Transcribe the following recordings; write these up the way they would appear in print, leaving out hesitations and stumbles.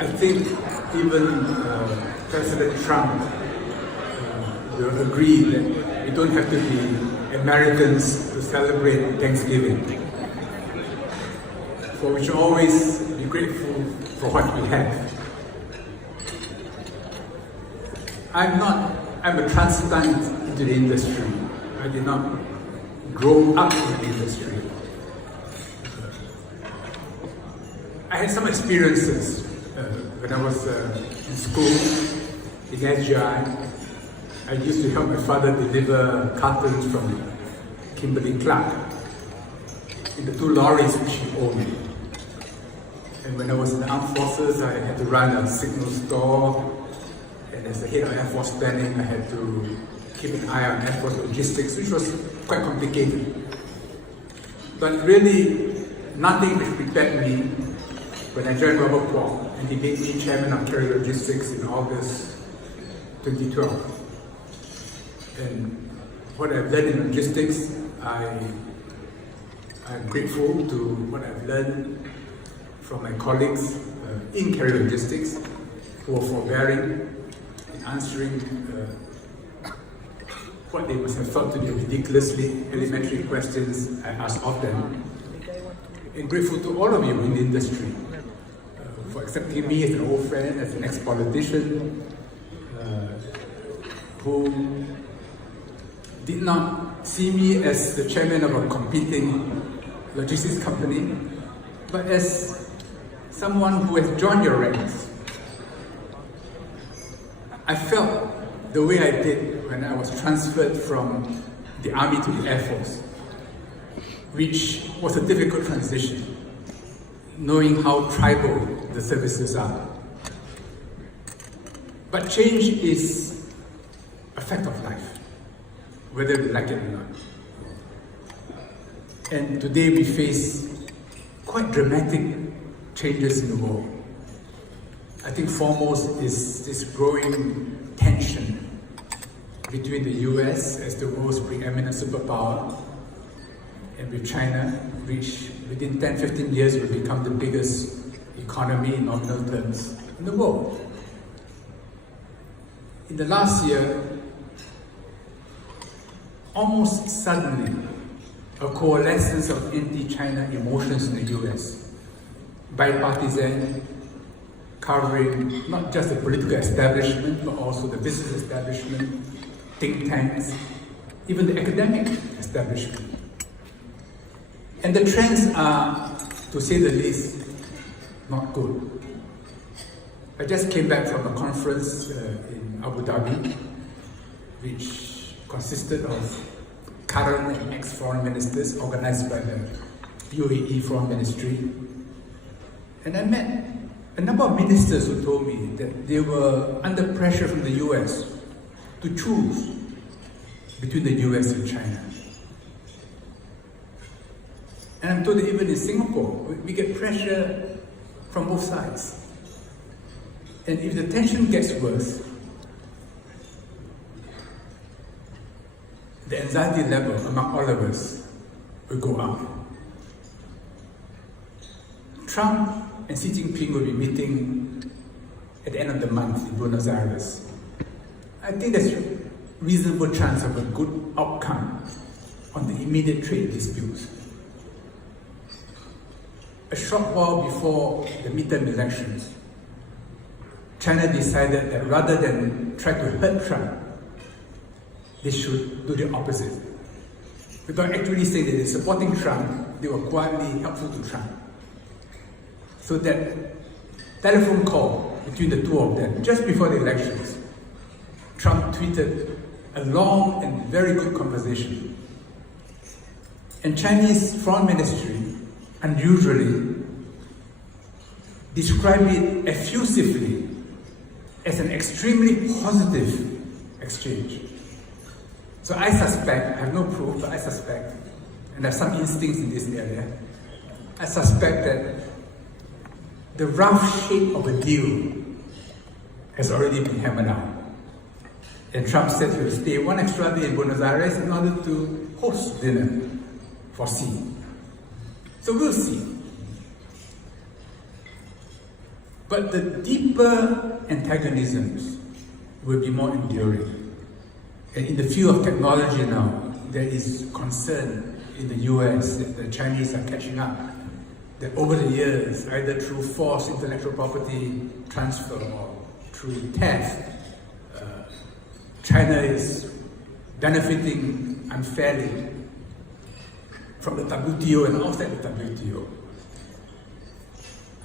I think even President Trump will agree that we don't have to be Americans to celebrate Thanksgiving. For we should always be grateful for what we have. I'm a transplant into the industry. I did not grow up in the industry. I had some experiences when I was in school in SGI. I used to help my father deliver cartons from Kimberly-Clark in the 2 lorries which he owned. And when I was in the armed forces, I had to run a signal store. And as the head of Air Force planning, I had to keep an eye on Air Force logistics, which was quite complicated. But really, nothing prepared me when I joined Robert Kwok and he made me chairman of Carrier Logistics in August 2012. And what I've learned in logistics, I'm grateful to what I've learned from my colleagues in Carrier Logistics who are forbearing in answering what they must have thought to be ridiculously elementary questions I ask of them. And grateful to all of you in the industry for accepting me as an old friend, as an ex-politician who did not see me as the chairman of a competing logistics company, but as someone who has joined your ranks. I felt the way I did when I was transferred from the Army to the Air Force, which was a difficult transition, knowing how tribal the services are. But change is a fact of life, whether we like it or not. And today we face quite dramatic changes in the world. I think foremost is this growing tension between the US as the world's preeminent superpower and with China, which within 10-15 years will become the biggest economy in nominal terms in the world. In the last year, almost suddenly, a coalescence of anti-China emotions in the US, bipartisan, covering not just the political establishment, but also the business establishment, think tanks, even the academic establishment. And the trends are, to say the least, not good. I just came back from a conference in Abu Dhabi, which consisted of current and ex-foreign ministers organized by the UAE Foreign Ministry. And I met a number of ministers who told me that they were under pressure from the US to choose between the US and China. And I'm told that even in Singapore, we get pressure from both sides. And if the tension gets worse, the anxiety level among all of us will go up. Trump and Xi Jinping will be meeting at the end of the month in Buenos Aires. I think there's a reasonable chance of a good outcome on the immediate trade disputes. A short while before the midterm elections, China decided that rather than try to hurt Trump, they should do the opposite. Without actually saying that they're supporting Trump, they were quietly helpful to Trump. So that telephone call between the two of them, just before the elections, Trump tweeted a long and very good conversation. And Chinese Foreign Ministry, unusually, described it effusively as an extremely positive exchange. So I suspect, I have no proof, but I suspect, and I have some instincts in this area, I suspect that the rough shape of a deal has already been hammered out. And Trump said he will stay one extra day in Buenos Aires in order to host dinner for Xi. So we'll see. But the deeper antagonisms will be more enduring. And in the field of technology now, there is concern in the US that the Chinese are catching up, that over the years, either through forced intellectual property transfer or through theft, China is benefiting unfairly from the WTO and outside the WTO.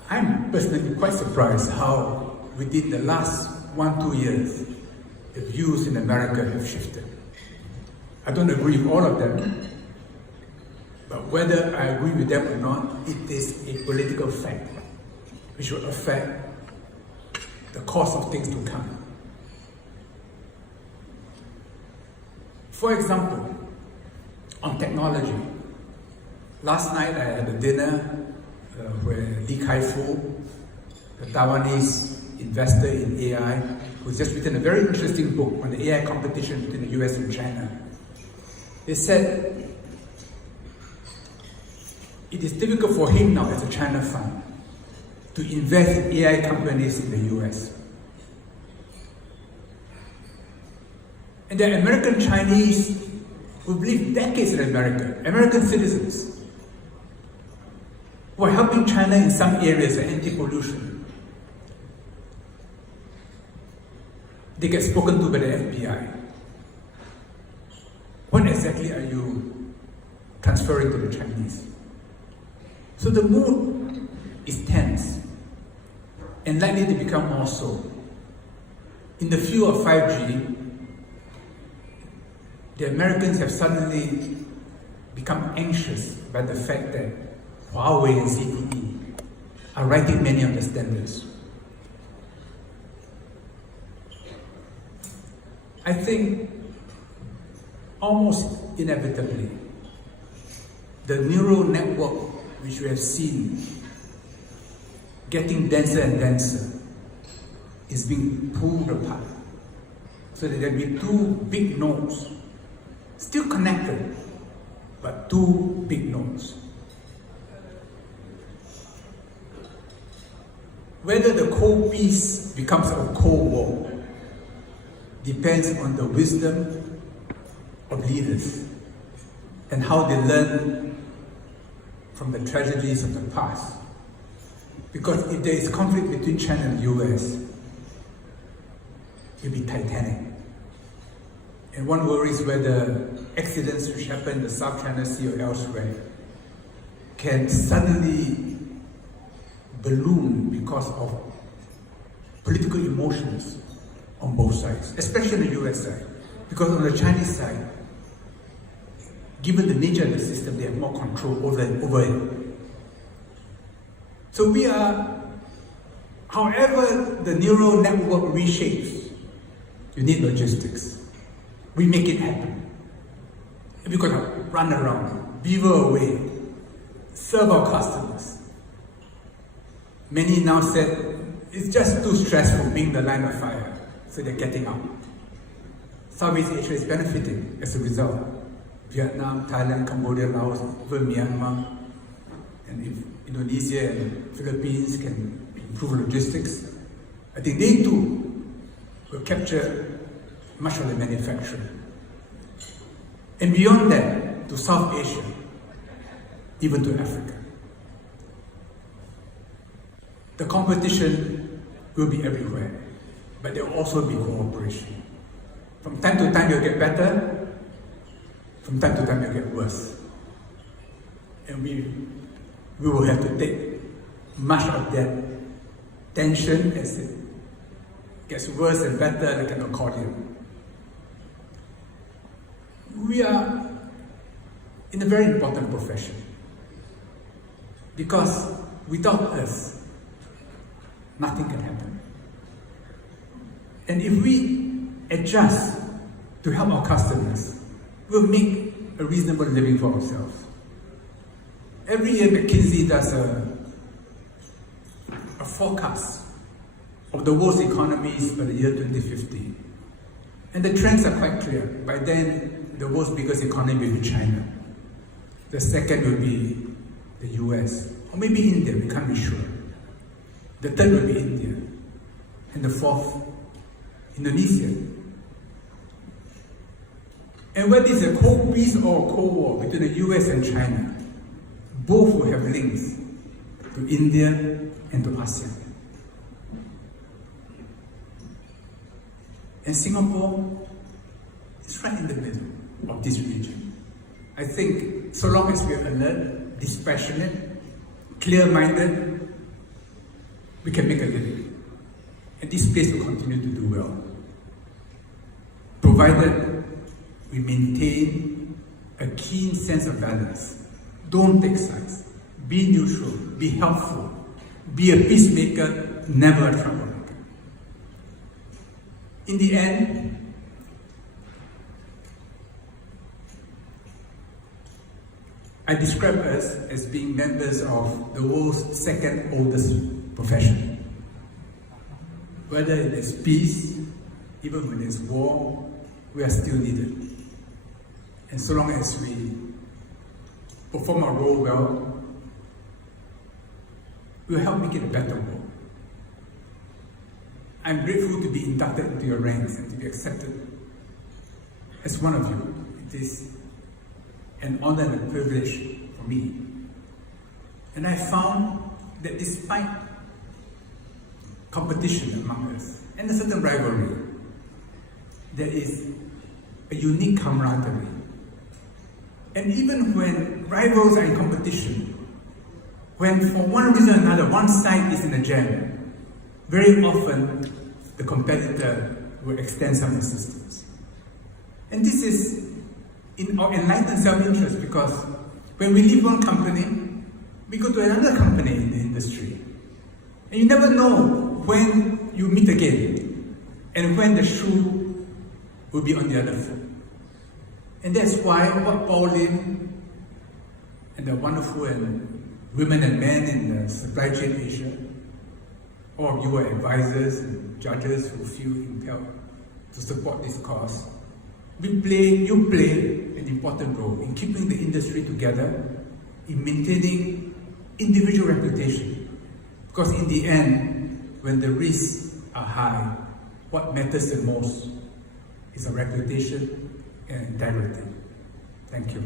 I'm personally quite surprised how within the last 1-2 years, the views in America have shifted. I don't agree with all of them, but whether I agree with them or not, it is a political fact which will affect the course of things to come. For example, on technology, last night I had a dinner where Li Kai-fu, the Taiwanese investor in AI, who's just written a very interesting book on the AI competition between the US and China. They said it is difficult for him now as a China fund to invest in AI companies in the US. And there are American Chinese who live decades in America, American citizens, who are helping China in some areas like anti-pollution. They get spoken to by the FBI. What exactly are you transferring to the Chinese? So the mood is tense and likely to become more so. In the field of 5G, the Americans have suddenly become anxious by the fact that Huawei and ZTE are writing many of the standards. I think almost inevitably, the neural network which we have seen getting denser and denser is being pulled apart so that there will be two big nodes, still connected, but two big nodes. Whether the Cold Peace becomes a Cold War depends on the wisdom of leaders and how they learn from the tragedies of the past. Because if there is conflict between China and the US, it will be titanic. And one worries whether accidents which happen in the South China Sea or elsewhere can suddenly balloon because of political emotions on both sides, especially the US side. Because on the Chinese side, given the nature of the system, they have more control over it. So we are, however the neural network reshapes, you need logistics. We make it happen. We're going to run around, beaver away, serve our customers. Many now said, it's just too stressful being the line of fire, so they're getting out. Southeast Asia is benefiting as a result. Vietnam, Thailand, Cambodia, Laos, even Myanmar, and if Indonesia and Philippines can improve logistics, I think they too will capture much of the manufacturing. And beyond that, to South Asia, even to Africa. The competition will be everywhere, but there will also be cooperation. From time to time, you'll get better. From time to time, you'll get worse. And we will have to take much of that tension as it gets worse and better like an accordion. We are in a very important profession because without us, nothing can happen. And if we adjust to help our customers, we'll make a reasonable living for ourselves. Every year, McKinsey does a forecast of the world's economies by the year 2050. And the trends are quite clear. By then, the world's biggest economy will be China. The second will be the US, or maybe India, we can't be sure. The third will be India. And the fourth, Indonesia. And whether it's a Cold Peace or a Cold War between the US and China, both will have links to India and to ASEAN. And Singapore is right in the middle of this region. I think so long as we are alert, dispassionate, clear-minded, we can make a living. And this place will continue to do well, provided we maintain a keen sense of balance. Don't take sides. Be neutral. Be helpful. Be a peacemaker, never a troublemaker. In the end, I describe us as being members of the world's second oldest profession. Whether there's peace, even when there's war, we are still needed. And so long as we perform our role well, we'll help make it a better world. I'm grateful to be inducted into your ranks and to be accepted as one of you. It is an honor and a privilege for me. And I found that despite competition among us and a certain rivalry, there is a unique camaraderie. And even when rivals are in competition, when for one reason or another, one side is in a jam, very often the competitor will extend some assistance. And this is in our enlightened self-interest, because when we leave one company, we go to another company in the industry. And you never know when you meet again and when the shoe will be on the other foot. And that's why what Paul Lim and the wonderful women and men in the supply chain Asia, all of you are advisors and judges who feel impelled to support this cause. You play an important role in keeping the industry together, in maintaining individual reputation. Because in the end, when the risks are high, what matters the most is our reputation and integrity. Thank you.